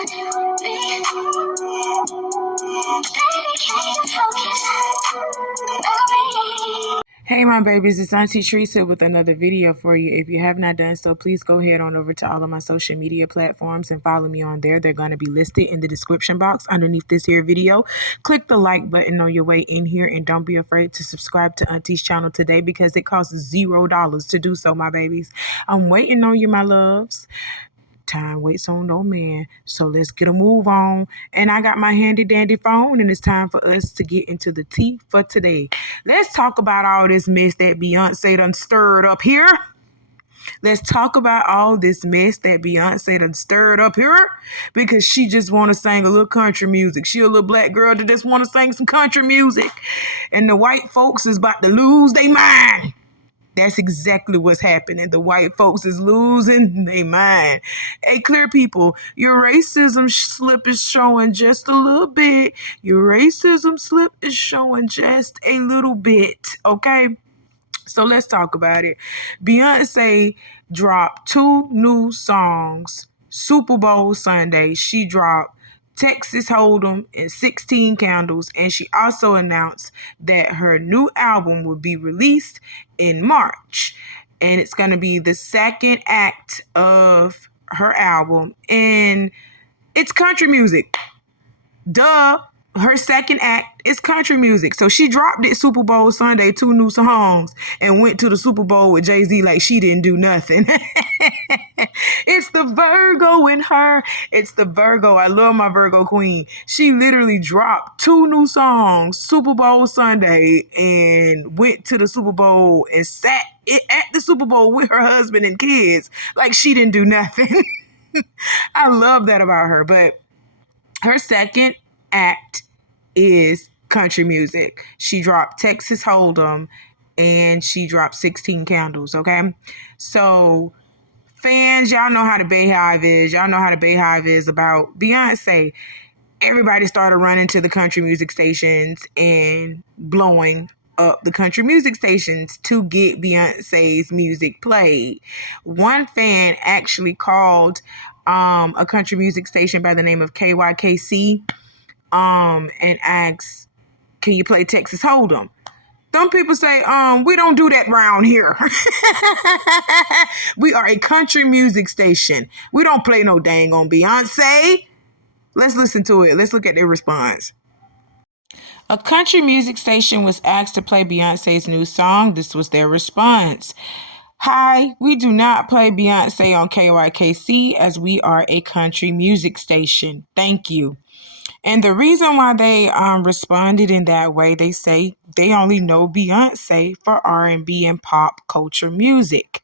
Hey my babies, it's Auntie Trice with another video for you. If you have not done so, please go ahead on over to all of my social media platforms and follow me on there. They're going to be listed in the description box underneath this here video. Click the like button on your way in here and don't be afraid to subscribe to Auntie's channel today because it costs $0 to do so, my babies. I'm waiting on you, my loves. Time waits on no man, so let's get a move on. And I got my handy dandy phone, and it's time for us to get into the tea for today. Let's talk about all this mess that Beyonce done stirred up here. Let's talk about all this mess that Beyonce done stirred up here because she just want to sing a little country music. She a little black girl that just want to sing some country music, and the white folks is about to lose their mind. That's exactly what's happening. The white folks is losing their mind. Hey, clear people, your racism slip is showing just a little bit. Your racism slip is showing just a little bit, okay? So let's talk about it. Beyonce dropped 2 new songs. Super Bowl Sunday, she dropped Texas Hold'em and 16 Candles, and she also announced that her new album will be released in March, and it's going to be the second act of her album, and it's country music. Duh. Her second act is country music. So she dropped it Super Bowl Sunday, 2 new songs, and went to the Super Bowl with Jay-Z like she didn't do nothing. It's the Virgo in her. It's the Virgo. I love my Virgo queen. She literally dropped 2 new songs Super Bowl Sunday and went to the Super Bowl and sat at the Super Bowl with her husband and kids like she didn't do nothing. I love that about her. But her second act is country music. She dropped Texas Hold'em and she dropped 16 Candles, okay? So fans, y'all know how the Bayhive is. Y'all know how the Bayhive is about Beyonce. Everybody started running to the country music stations and blowing up the country music stations to get Beyonce's music played. One fan actually called a country music station by the name of KYKC and asked, can you play Texas Hold'em? Some people say, we don't do that round here. We are a country music station. We don't play no dang on Beyonce. Let's listen to it. Let's look at their response. A country music station was asked to play Beyonce's new song. This was their response. Hi, we do not play Beyonce on KYKC as we are a country music station. Thank you. And the reason why they responded in that way, they say they only know Beyonce for R&B and pop culture music.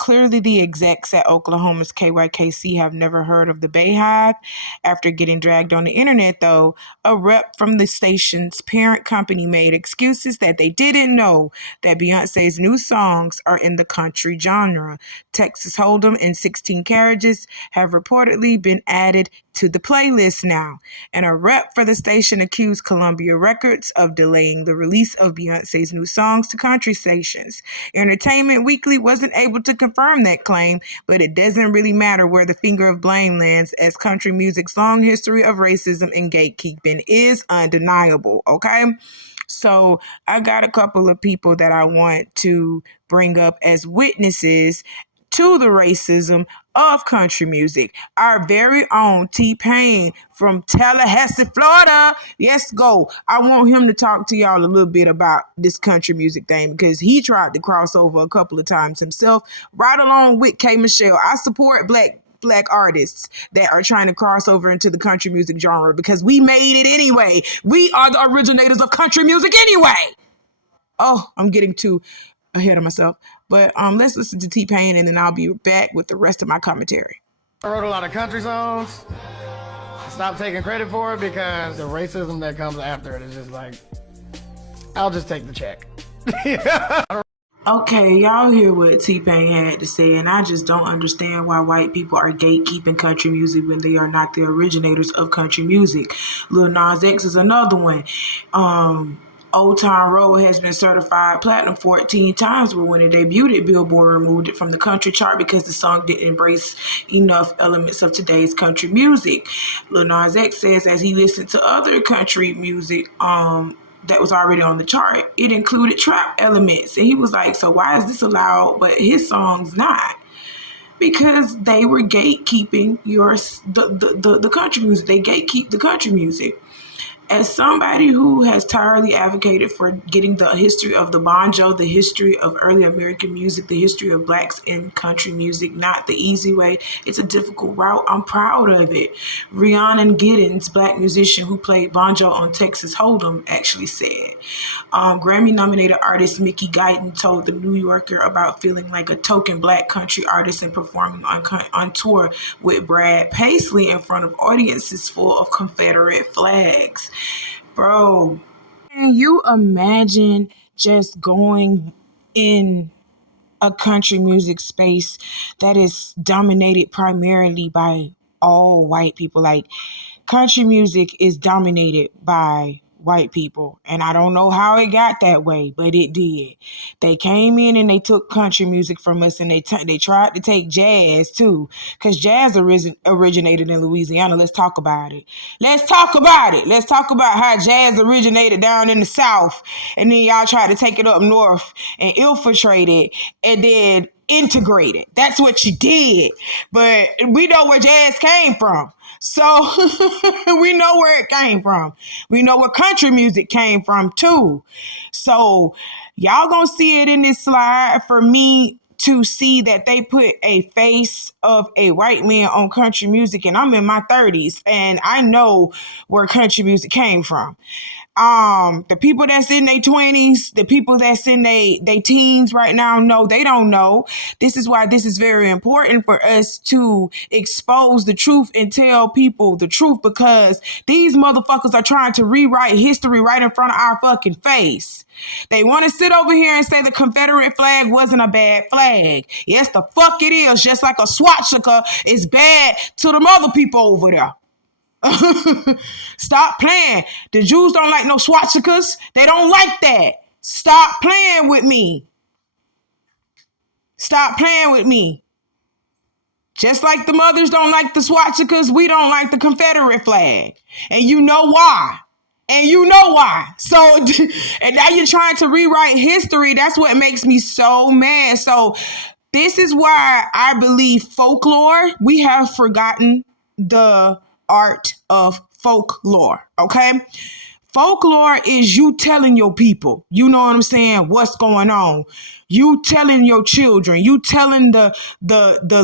Clearly, the execs at Oklahoma's KYKC have never heard of the Bayhive. After getting dragged on the internet, though, a rep from the station's parent company made excuses that they didn't know that Beyonce's new songs are in the country genre. Texas Hold'em and 16 Carriages have reportedly been added to the playlist now. And a rep for the station accused Columbia Records of delaying the release of Beyonce's new songs to country stations. Entertainment Weekly wasn't able to confirm that claim, but it doesn't really matter where the finger of blame lands, as country music's long history of racism and gatekeeping is undeniable, okay? So I got a couple of people that I want to bring up as witnesses to the racism of country music. Our very own T-Pain from Tallahassee, Florida. Yes, go. I want him to talk to y'all a little bit about this country music thing because he tried to cross over a couple of times himself, right along with K. Michelle. I support black artists that are trying to cross over into the country music genre because we made it anyway. We are the originators of country music anyway. Oh, I'm getting too ahead of myself. But let's listen to T-Pain and then I'll be back with the rest of my commentary. I wrote a lot of country songs. Stop taking credit for it because the racism that comes after it is just like, I'll just take the check. Okay, y'all hear what T-Pain had to say, and I just don't understand why white people are gatekeeping country music when they are not the originators of country music. Lil Nas X is another one. Old Town Road has been certified platinum 14 times, but when it debuted, Billboard removed it from the country chart because the song didn't embrace enough elements of today's country music. Lil Nas X says as he listened to other country music, that was already on the chart, it included trap elements. And he was like, so why is this allowed, but his song's not? Because they were gatekeeping the country music. They gatekeep the country music. As somebody who has tirelessly advocated for getting the history of the banjo, the history of early American music, the history of blacks in country music, not the easy way, it's a difficult route. I'm proud of it. Rhiannon Giddens, black musician who played banjo on Texas Hold'em, actually said. Grammy-nominated artist Mickey Guyton told The New Yorker about feeling like a token black country artist and performing on tour with Brad Paisley in front of audiences full of Confederate flags. Bro, can you imagine just going in a country music space that is dominated primarily by all white people? Like, country music is dominated by white people, and I don't know how it got that way, but it did. They came in and they took country music from us, and they tried to take jazz too, because jazz originated in Louisiana. Let's talk about it. Let's talk about how jazz originated down in the South, and then y'all tried to take it up north and infiltrate it, and then integrate it. That's what you did. But we know where jazz came from. So we know where it came from. We know where country music came from too. So y'all gonna see it in this slide for me to see that they put a face of a white man on country music, and I'm in my 30s and I know where country music came from. The people that's in their 20s, the people that's in they teens right now, no, they don't know. This is why this is very important for us to expose the truth and tell people the truth, because these motherfuckers are trying to rewrite history right in front of our fucking face. They want to sit over here and say the Confederate flag wasn't a bad flag. Yes, the fuck it is. Just like a swastika is bad to the other people over there. Stop playing. The Jews don't like no swastikas. They don't like that. Stop playing with me. Stop playing with me. Just like the mothers don't like the swastikas, we don't like the Confederate flag. And you know why. So, and now you're trying to rewrite history. That's what makes me so mad. So this is why I believe folklore, we have forgotten the art of folklore, okay? Folklore is you telling your people, you know what I'm saying, what's going on. You telling your children, you telling the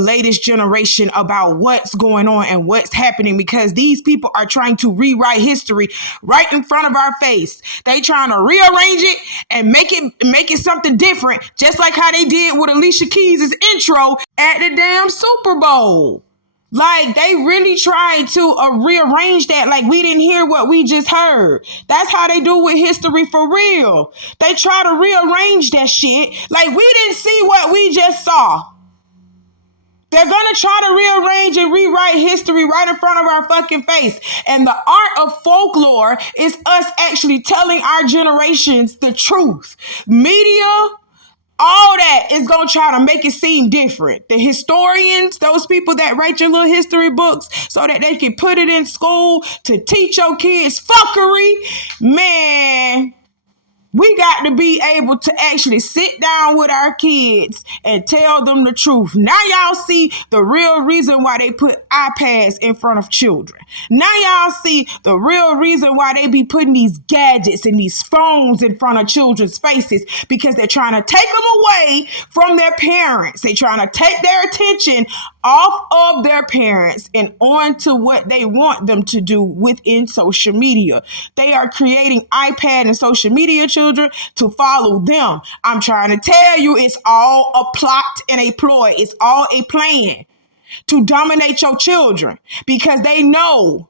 latest generation about what's going on and what's happening, because these people are trying to rewrite history right in front of our face. They trying to rearrange it and make it something different, just like how they did with Alicia Keys' intro at the damn Super Bowl. Like, they really tried to rearrange that like we didn't hear what we just heard. That's how they do with history for real. They try to rearrange that shit like we didn't see what we just saw. They're going to try to rearrange and rewrite history right in front of our fucking face. And the art of folklore is us actually telling our generations the truth. Media, all that is going to try to make it seem different. The historians, those people that write your little history books so that they can put it in school to teach your kids fuckery, man, we got to be able to actually sit down with our kids and tell them the truth. Now y'all see the real reason why they put iPads in front of children. Now y'all see the real reason why they be putting these gadgets and these phones in front of children's faces, because they're trying to take them away from their parents. They're trying to take their attention off of their parents and on to what they want them to do within social media. They are creating iPad and social media children to follow them. I'm trying to tell you, it's all a plot and a ploy. It's all a plan to dominate your children, because they know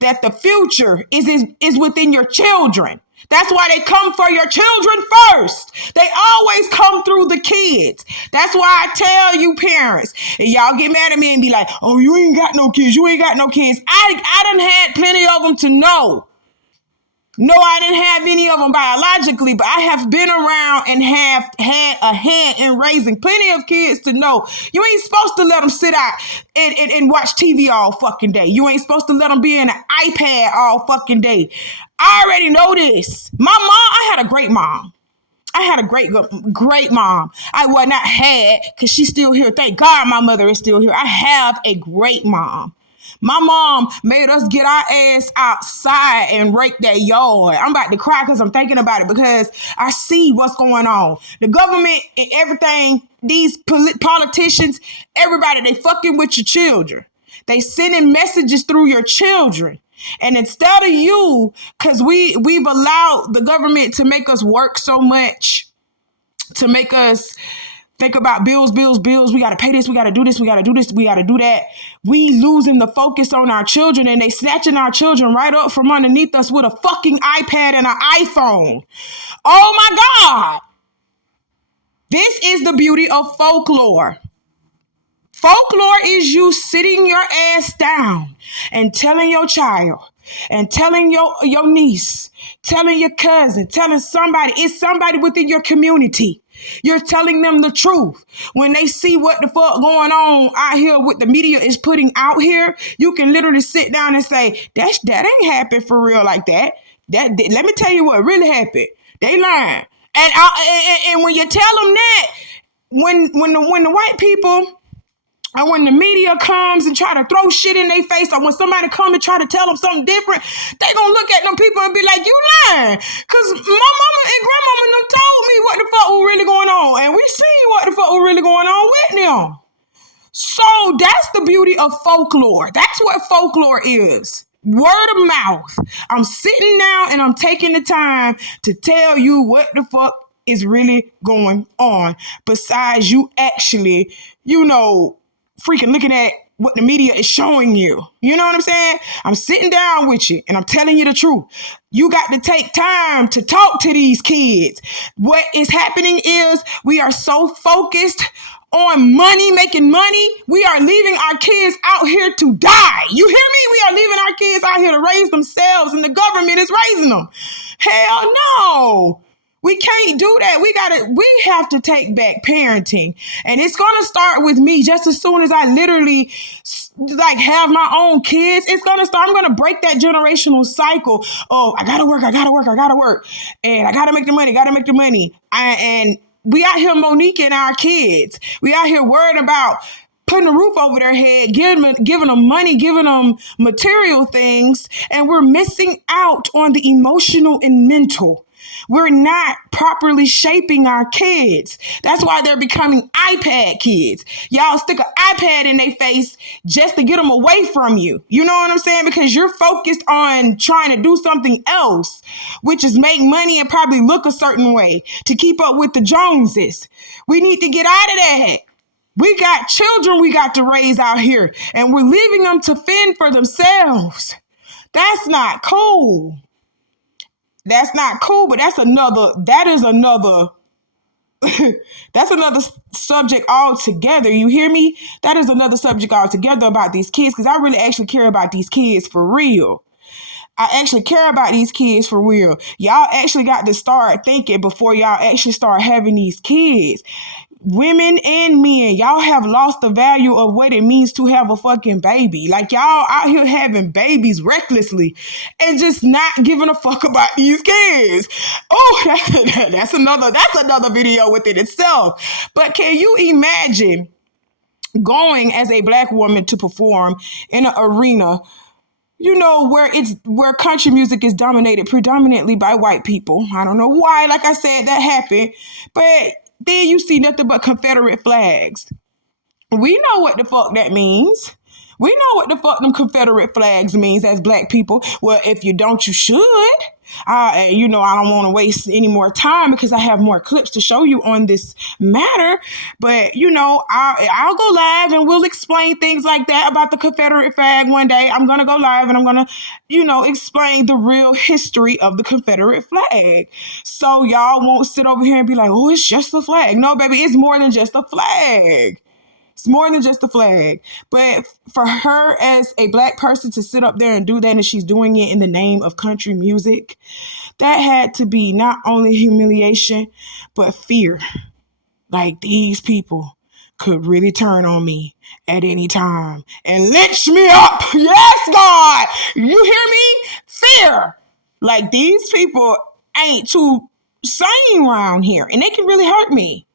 that the future is within your children. That's why they come for your children first. They always come through the kids. That's why I tell you parents, and y'all get mad at me and be like, oh, you ain't got no kids. You ain't got no kids. I done had plenty of them to know. No, I didn't have any of them biologically, but I have been around and have had a hand in raising plenty of kids to know you ain't supposed to let them sit out and watch TV all fucking day. You ain't supposed to let them be in an iPad all fucking day. I already know this. My mom, I had a great mom. I had a great mom. I was not had because she's still here. Thank God my mother is still here. I have a great mom. My mom made us get our ass outside and rake that yard. I'm about to cry because I'm thinking about it because I see what's going on. The government and everything, these politicians, everybody, they fucking with your children. They sending messages through your children. And instead of you, because we've allowed the government to make us work so much, to make us think about bills. We got to pay this. We got to do this. We got to do this. We got to do that. We losing the focus on our children, and they snatching our children right up from underneath us with a fucking iPad and an iPhone. Oh my God. This is the beauty of folklore. Folklore is you sitting your ass down and telling your child and telling your niece, telling your cousin, telling somebody, it's somebody within your community. You're telling them the truth. When they see what the fuck going on out here, what the media is putting out here, you can literally sit down and say, that ain't happened for real like that. Let me tell you what really happened. They lying. And when you tell them that, when the white people, and when the media comes and try to throw shit in their face, or when somebody come and try to tell them something different, they gonna look at them people and be like, you lying. Because my mama and grandmama done told me what the fuck was really going on. And we see what the fuck was really going on with them. So that's the beauty of folklore. That's what folklore is. Word of mouth. I'm sitting down and I'm taking the time to tell you what the fuck is really going on. Besides you actually, freaking looking at what the media is showing you. You know what I'm saying? I'm sitting down with you and I'm telling you the truth. You got to take time to talk to these kids. What is happening is we are so focused on money, making money. We are leaving our kids out here to die. You hear me? We are leaving our kids out here to raise themselves and the government is raising them. Hell no. We can't do that. We have to take back parenting. And it's going to start with me just as soon as I literally have my own kids. It's going to start. I'm going to break that generational cycle. Oh, I got to work. And I got to make the money. And we out here Moniquing our kids. We out here worried about putting a roof over their head, giving them money, giving them material things. And we're missing out on the emotional and mental. We're not properly shaping our kids. That's why they're becoming iPad kids. Y'all stick an iPad in their face just to get them away from you. You know what I'm saying? Because you're focused on trying to do something else, which is make money and probably look a certain way to keep up with the Joneses. We need to get out of that. We got children we got to raise out here, and we're leaving them to fend for themselves. That's not cool. That's not cool, but that's another subject altogether. You hear me? That is another subject altogether about these kids, because I really actually care about these kids for real. I actually care about these kids for real. Y'all actually got to start thinking before y'all actually start having these kids. Women and men, y'all have lost the value of what it means to have a fucking baby. Like, y'all out here having babies recklessly and just not giving a fuck about these kids. Oh, that's another video within itself. But can you imagine going as a Black woman to perform in an arena, where country music is dominated predominantly by white people? I don't know why, like I said, that happened, but then you see nothing but Confederate flags. We know what the fuck that means. We know what the fuck them Confederate flags means as Black people. Well, if you don't, you should. I don't want to waste any more time because I have more clips to show you on this matter. But, I'll go live and we'll explain things like that about the Confederate flag one day. I'm going to go live and I'm going to, explain the real history of the Confederate flag. So y'all won't sit over here and be like, oh, it's just a flag. No, baby, it's more than just a flag. It's more than just a flag. But for her as a black person to sit up there and do that, and she's doing it in the name of country music, that had to be not only humiliation, but fear. Like, these people could really turn on me at any time and lynch me up. Yes, God. You hear me? Fear. Like, these people ain't too sane around here, and they can really hurt me.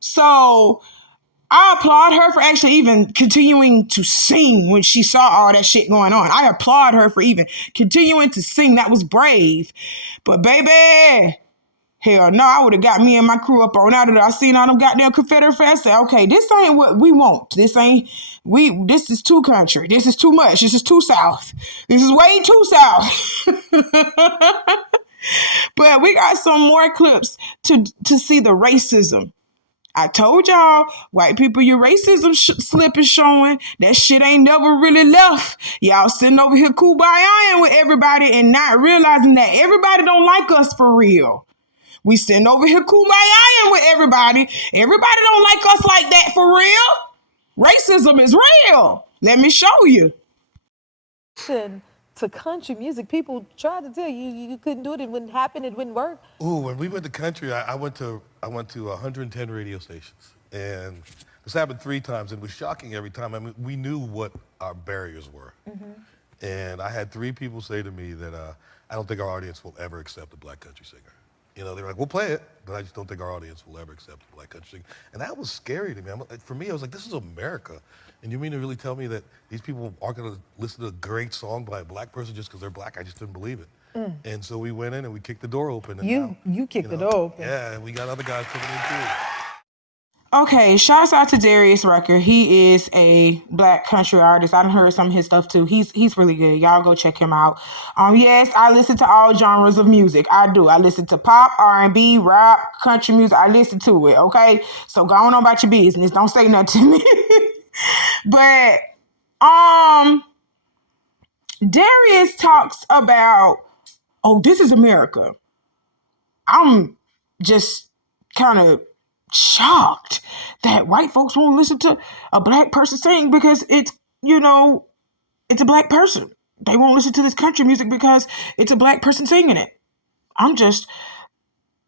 So I applaud her for actually even continuing to sing when she saw all that shit going on. I applaud her for even continuing to sing. That was brave. But baby, hell no, I would have got me and my crew up on out of there. I seen all them goddamn Confederate flags. Say, okay, this ain't what we want. This is too country. This is too much. This is too South. This is way too South. But we got some more clips to see the racism. I told y'all, white people, your racism slip is showing. That shit ain't never really left. Y'all sitting over here kumbaya with everybody and not realizing that everybody don't like us for real. We sitting over here kumbaya with everybody. Everybody don't like us like that for real. Racism is real. Let me show you. To country music, people tried to tell you you couldn't do it, it wouldn't happen, it wouldn't work. Ooh, when we went to country, I went to 110 radio stations, and this happened 3 times, and it was shocking every time. I mean, we knew what our barriers were, and I had 3 people say to me that I don't think our audience will ever accept a black country singer. You know, they're like, we'll play it, but I just don't think our audience will ever accept a black country singer. And that was scary to me. For me, I was like, this is America. And you mean to really tell me that these people aren't going to listen to a great song by a black person just because they're black? I just didn't believe it. And so we went in and we kicked the door open. And you kicked the door open. Yeah, and we got other guys coming in too. Okay, shouts out to Darius Rucker. He is a black country artist. I done heard some of his stuff too. He's really good. Y'all go check him out. Yes, I listen to all genres of music. I do. I listen to pop, R&B, rap, country music. I listen to it, okay? So go on about your business. Don't say nothing to me. But Darius talks about, oh, this is America. I'm just kind of shocked that white folks won't listen to a black person sing because it's a black person. They won't listen to this country music because it's a black person singing it. I'm just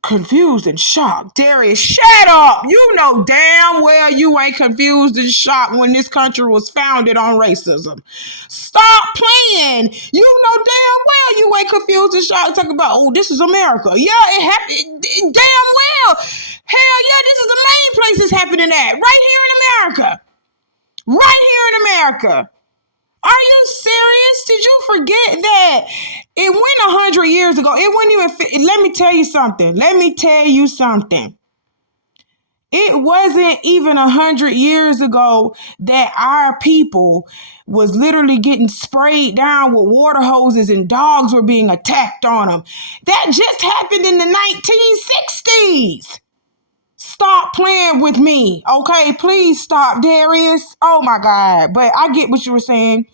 confused and shocked. Darius, shut up. You know damn well you ain't confused and shocked when this country was founded on racism. Stop playing. You know damn well you ain't confused and shocked talking about, oh, this is America. Yeah, it happened damn well. Hell yeah, this is the main place it's happening at. Right here in America. Right here in America. Are you serious? Did you forget that it went 100 years ago? It wasn't even. Let me tell you something. It wasn't even 100 years ago that our people was literally getting sprayed down with water hoses and dogs were being attacked on them. That just happened in the 1960s. Stop playing with me, okay? Please stop, Darius. Oh, my God. But I get what you were saying.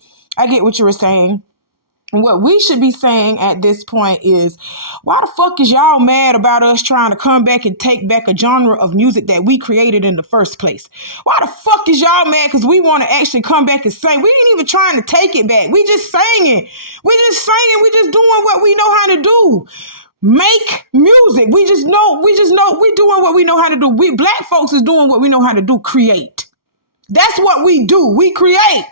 What we should be saying at this point is, why the fuck is y'all mad about us trying to come back and take back a genre of music that we created in the first place? Why the fuck is y'all mad because we want to actually come back and sing? We ain't even trying to take it back. We just singing. We just doing what we know how to do. Make music. We just know we doing what we know how to do. We black folks is doing what we know how to do. Create. That's what we do. We create.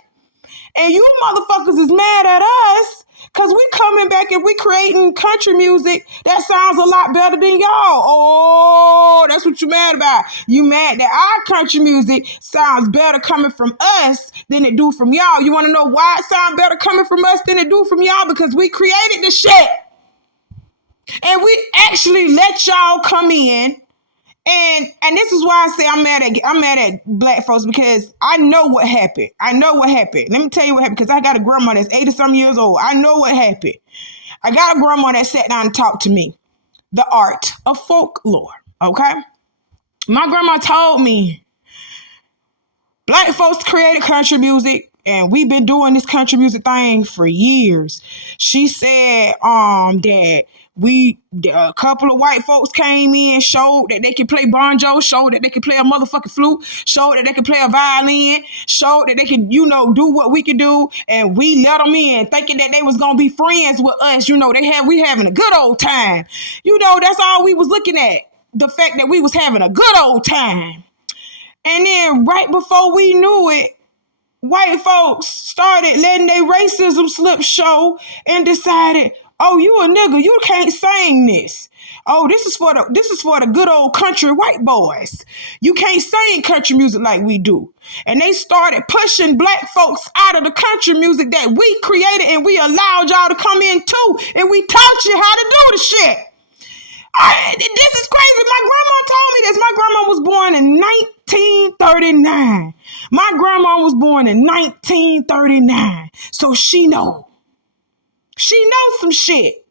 And you motherfuckers is mad at us because we coming back and we creating country music that sounds a lot better than y'all. Oh, that's what you mad about. You mad that our country music sounds better coming from us than it do from y'all. You want to know why it sounds better coming from us than it do from y'all? Because we created the shit. And we actually let y'all come in. And this is why I say I'm mad at black folks, because I know what happened. Let me tell you what happened, because I got a grandma that's 80-some years old. I know what happened. I got a grandma that sat down and talked to me. The art of folklore, okay? My grandma told me black folks created country music, and we've been doing this country music thing for years. She said that A couple of white folks came in, showed that they could play banjo, showed that they could play a motherfucking flute, showed that they could play a violin, showed that they could, do what we could do, and we let them in, thinking that they was gonna be friends with us. We having a good old time. That's all we was looking at. The fact that we was having a good old time. And then right before we knew it, white folks started letting their racism slip show and decided, oh, you a nigga, you can't sing this. Oh, this is for the good old country white boys. You can't sing country music like we do. And they started pushing black folks out of the country music that we created, and we allowed y'all to come in too, and we taught you how to do the shit. This is crazy. My grandma told me this. My grandma was born in 1939. My grandma was born in 1939. So she knows some shit.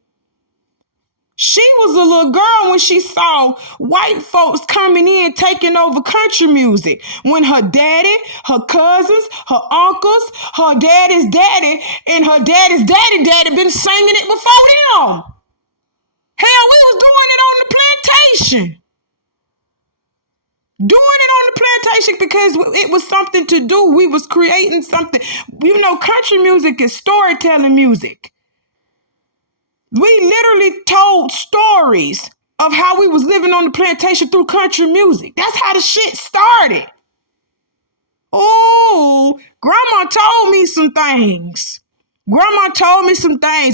She was a little girl when she saw white folks coming in, taking over country music. When her daddy, her cousins, her uncles, her daddy's daddy, and her daddy's daddy been singing it before them. Hell, we was doing it on the plantation. Doing it on the plantation because it was something to do. We was creating something. Country music is storytelling music. We literally told stories of how we was living on the plantation through country music. That's how the shit started. Oh, Grandma told me some things.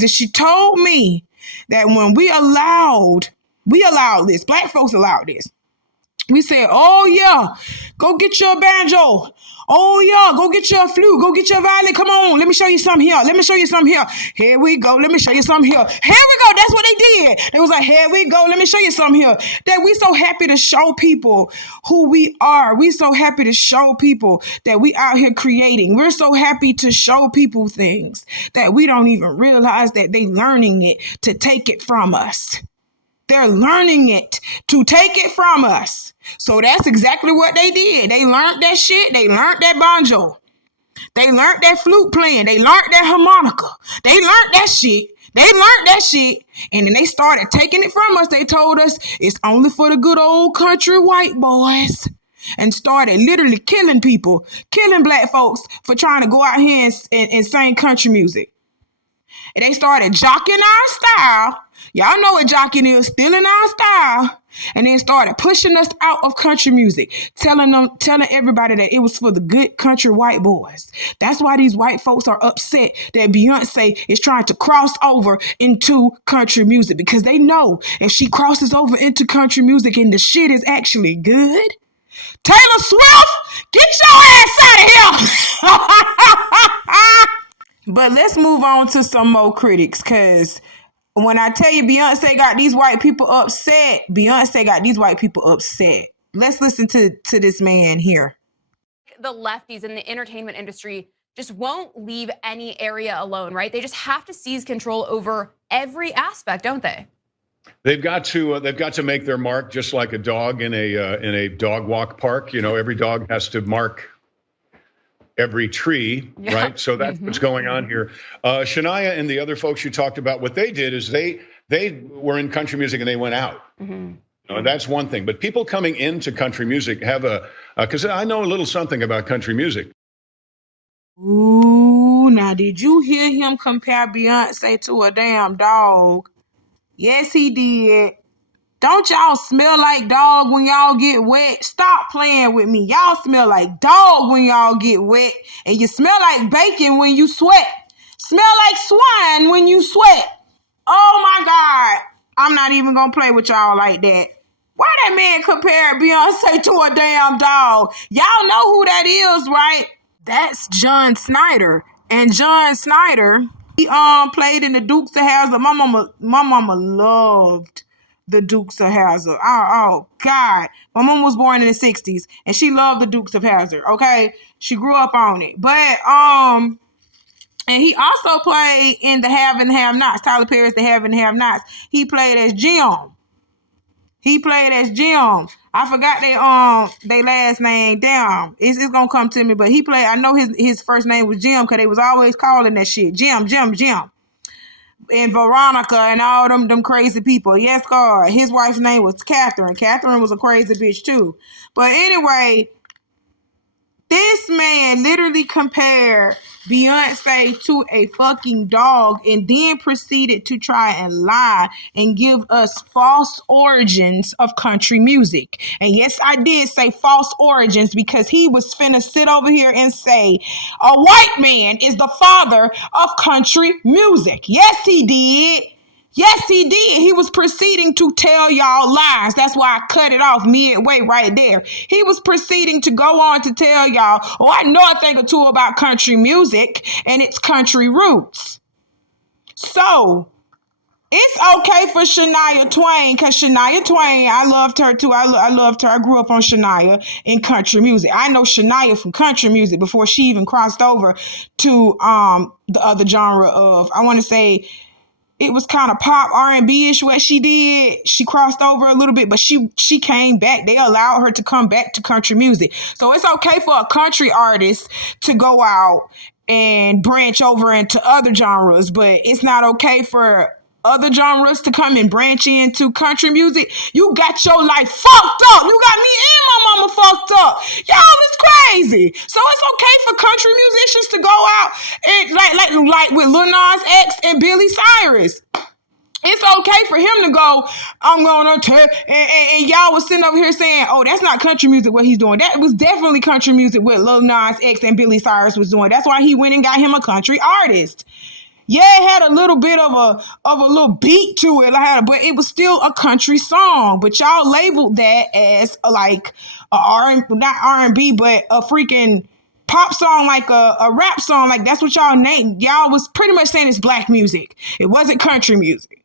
And she told me that when we allowed this, black folks allowed this. We said, oh yeah, go get your banjo. Oh yeah, go get your flute. Go get your violin. Come on, let me show you something here. Here we go. Let me show you something here. Here we go. That's what they did. They was like, here we go. Let me show you something here. That we so happy to show people who we are. We so happy to show people that we out here creating. We're so happy to show people things that we don't even realize that they learning it to take it from us. They're learning it to take it from us. So that's exactly what they did. They learned that shit. They learned that banjo. They learned that flute playing. They learned that harmonica. They learned that shit. And then they started taking it from us. They told us it's only for the good old country white boys. And started literally killing people, killing black folks for trying to go out here and sing country music. And they started jocking our style. Y'all know what jocking is, stealing our style. And then started pushing us out of country music, telling everybody that it was for the good country white boys. That's why these white folks are upset that Beyonce is trying to cross over into country music, because they know if she crosses over into country music and the shit is actually good, Taylor Swift, get your ass out of here. But let's move on to some more critics, because when I tell you Beyonce got these white people upset, Let's listen to this man here. The lefties in the entertainment industry just won't leave any area alone, right? They just have to seize control over every aspect, don't they? They've got to make their mark, just like a dog in a dog walk park. Every dog has to mark every tree, right? So that's what's going on here. Shania and the other folks you talked about, what they did is they were in country music and they went out. That's one thing. But people coming into country music have because I know a little something about country music. Ooh, now did you hear him compare Beyonce to a damn dog? Yes, he did. Don't y'all smell like dog when y'all get wet? Stop playing with me. Y'all smell like dog when y'all get wet. And you smell like bacon when you sweat. Smell like swine when you sweat. Oh my God. I'm not even gonna play with y'all like that. Why that man compared Beyonce to a damn dog? Y'all know who that is, right? That's John Snyder. And John Snyder, he played in the Dukes of Hazzard. My mama loved the Dukes of Hazzard. Oh God. My mom was born in the 60s and she loved the Dukes of Hazzard. Okay. She grew up on it. But and he also played in the Have and Have Nots. Tyler Perry's The Have and Have Nots. He played as Jim. I forgot they last name. Damn. It's gonna come to me. But I know his first name was Jim, because they was always calling that shit Jim. and Veronica and all them crazy people. Yes, God. His wife's name was Catherine. Catherine was a crazy bitch too. But anyway, this man literally compared Beyonce to a fucking dog and then proceeded to try and lie and give us false origins of country music. And yes, I did say false origins because he was finna sit over here and say a white man is the father of country music. Yes, he did. Yes, he did. He was proceeding to tell y'all lies. That's why I cut it off midway right there. He was proceeding to go on to tell y'all, oh, I know a thing or two about country music and its country roots. So it's okay for Shania Twain, because Shania Twain, I loved her too. I loved her. I grew up on Shania in country music. I know Shania from country music before she even crossed over to the other genre of, I want to say, it was kind of pop R&B-ish what she did. She crossed over a little bit, but she came back. They allowed her to come back to country music. So it's okay for a country artist to go out and branch over into other genres, but it's not okay for other genres to come and branch into country music. You got your life fucked up. You got me and my mama fucked up. Y'all is crazy. So it's okay for country musicians to go out and like with Lil Nas X and Billy Cyrus. It's okay for him to go, I'm gonna tell, and y'all was sitting over here saying, oh, that's not country music what he's doing. That was definitely country music what Lil Nas X and Billy Cyrus was doing. That's why he went and got him a country artist. Yeah, it had a little bit of a little beat to it, but it was still a country song. But y'all labeled that as like not R&B, but a freaking pop song, like a rap song. Like that's what y'all named. Y'all was pretty much saying it's black music. It wasn't country music.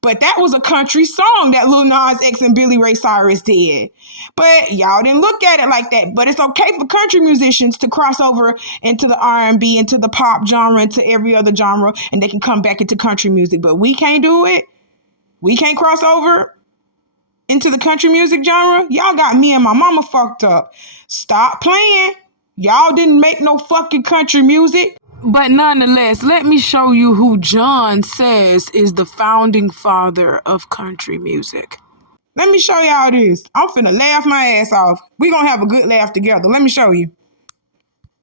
But that was a country song that Lil Nas X and Billy Ray Cyrus did. But y'all didn't look at it like that. But it's okay for country musicians to cross over into the R&B, into the pop genre, into every other genre, and they can come back into country music. But we can't do it. We can't cross over into the country music genre. Y'all got me and my mama fucked up. Stop playing. Y'all didn't make no fucking country music. But nonetheless, let me show you who John says is the founding father of country music. Let me show y'all this. I'm finna laugh my ass off. We gonna have a good laugh together. Let me show you.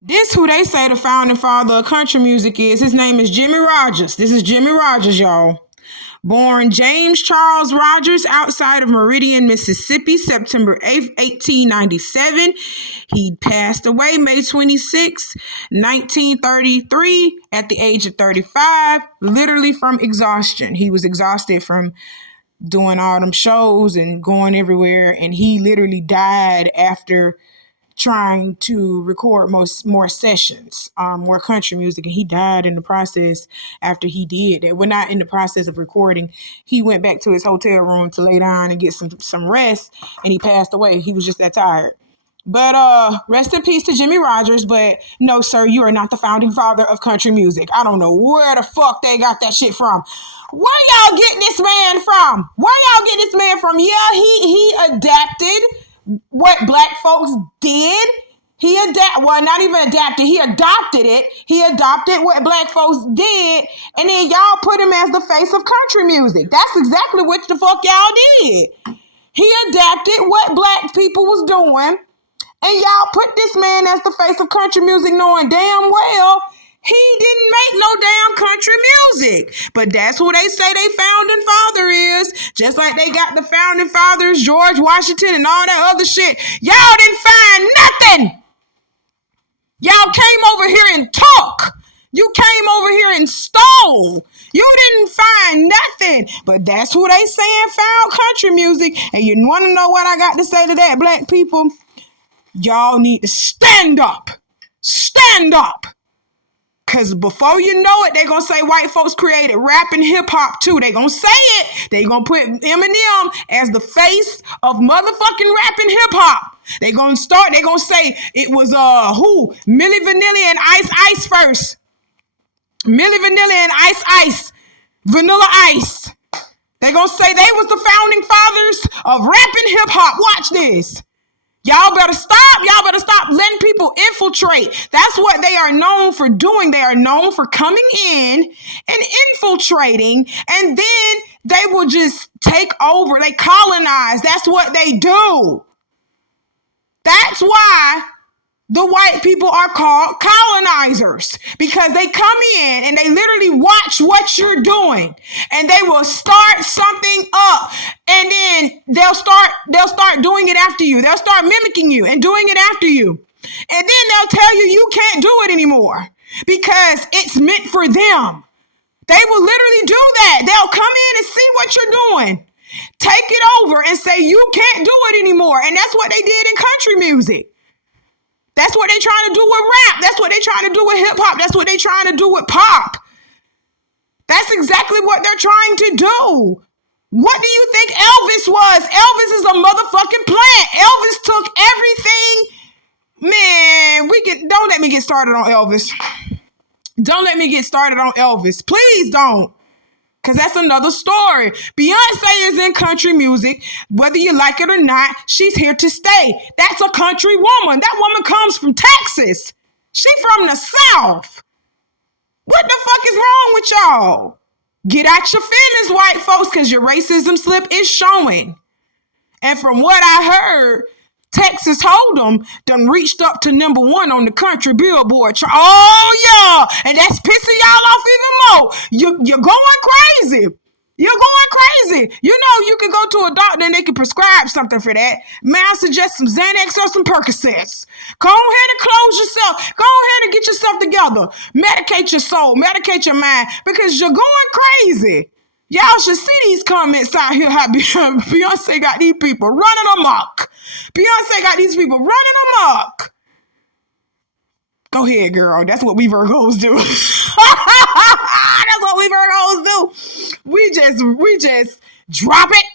This who they say the founding father of country music is. His name is Jimmy Rogers. This is Jimmy Rogers, y'all. Born James Charles Rogers outside of Meridian, Mississippi, September 8th, 1897. He passed away May 26, 1933, at the age of 35, literally from exhaustion. He was exhausted from doing all them shows and going everywhere, and he literally died after trying to record more sessions, more country music, and he died in the process after he did that. Well, not in the process of recording. He went back to his hotel room to lay down and get some rest, and he passed away. He was just that tired. But rest in peace to Jimmy Rogers. But no, sir, you are not the founding father of country music. I don't know where the fuck they got that shit from. Where y'all getting this man from? Yeah, he adapted what black folks did. Not even adapted, he adopted it. He adopted what black folks did, and then y'all put him as the face of country music. That's exactly what the fuck y'all did. He adapted what black people was doing, and y'all put this man as the face of country music, knowing damn well he didn't make no damn country music. But that's who they say they founding father is. Just like they got the founding fathers, George Washington and all that other shit. Y'all didn't find nothing. Y'all came over here and talk. You came over here and stole. You didn't find nothing. But that's who they saying found country music. And you want to know what I got to say to that, black people? Y'all need to stand up. Stand up. Because before you know it, they're going to say white folks created rap and hip-hop too. They're going to say it. They're going to put Eminem as the face of motherfucking rap and hip-hop. They're going to say it was, Milli Vanilli and Ice Ice first. Milli Vanilli and Ice Ice. Vanilla Ice. They're going to say they was the founding fathers of rap and hip-hop. Watch this. Y'all better stop. Y'all better stop letting people infiltrate. That's what they are known for doing. They are known for coming in and infiltrating, and then they will just take over. They colonize. That's what they do. That's why the white people are called colonizers, because they come in and they literally watch what you're doing, and they will start something up, and then they'll start doing it after you. They'll start mimicking you and doing it after you. And then they'll tell you can't do it anymore because it's meant for them. They will literally do that. They'll come in and see what you're doing, take it over and say you can't do it anymore. And that's what they did in country music. That's what they're trying to do with rap. That's what they're trying to do with hip hop. That's what they're trying to do with pop. That's exactly what they're trying to do. What do you think Elvis was? Elvis is a motherfucking plant. Elvis took everything. Man, don't let me get started on Elvis. Don't let me get started on Elvis. Please don't. Because that's another story. Beyonce is in country music. Whether you like it or not, she's here to stay. That's a country woman. That woman comes from Texas. She from the South. What the fuck is wrong with y'all? Get out your feelings, white folks, because your racism slip is showing. And from what I heard, Texas Hold'em done reached up to #1 on the country billboard. Oh, yeah. And that's pissing y'all off even more. You're going crazy. You're going crazy. You know, you can go to a doctor and they can prescribe something for that. May I suggest some Xanax or some Percocets? Go ahead and close yourself. Go ahead and get yourself together. Medicate your soul. Medicate your mind, because you're going crazy. Y'all should see these comments out here how Beyonce got these people running amok. Beyonce got these people running amok. Go ahead, girl. That's what we Virgos do. That's what we Virgos do. We just drop it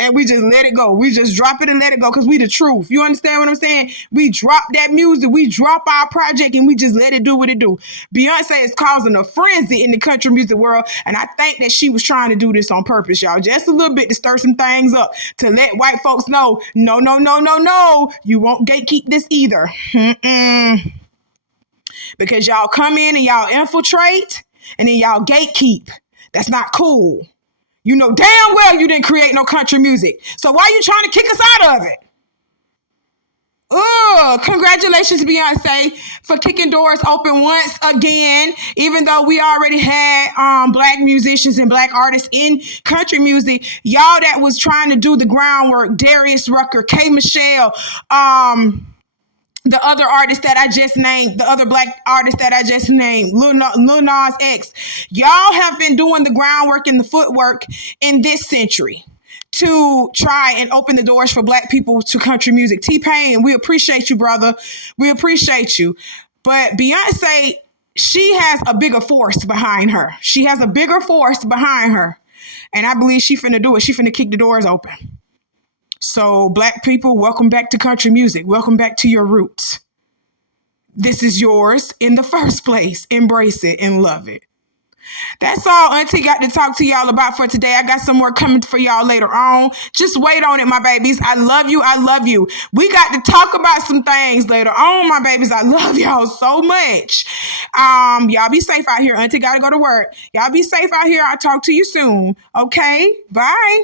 and we just let it go. We just drop it and let it go because we the truth. You understand what I'm saying? We drop that music. We drop our project and we just let it do what it do. Beyonce is causing a frenzy in the country music world, and I think that she was trying to do this on purpose, y'all. Just a little bit to stir some things up, to let white folks know, no. You won't gatekeep this either. Because y'all come in and y'all infiltrate and then y'all gatekeep. That's not cool. You know damn well you didn't create no country music. So why are you trying to kick us out of it? Congratulations, Beyonce, for kicking doors open once again. Even though we already had black musicians and black artists in country music, y'all that was trying to do the groundwork, Darius Rucker, K. Michelle, the other artist that I just named, the other black artist that I just named, Lil Nas X, y'all have been doing the groundwork and the footwork in this century to try and open the doors for black people to country music. T-Pain, we appreciate you, brother. We appreciate you. But Beyonce, she has a bigger force behind her. She has a bigger force behind her. And I believe she finna do it. She finna kick the doors open. So black people, welcome back to country music. Welcome back to your roots. This is yours in the first place. Embrace it and love it. That's all Auntie got to talk to y'all about for today. I got some more coming for y'all later on. Just wait on it, my babies. I love you. I love you. We got to talk about some things later on, my babies. I love y'all so much. Y'all be safe out here. Auntie got to go to work. Y'all be safe out here. I'll talk to you soon. Okay? Bye.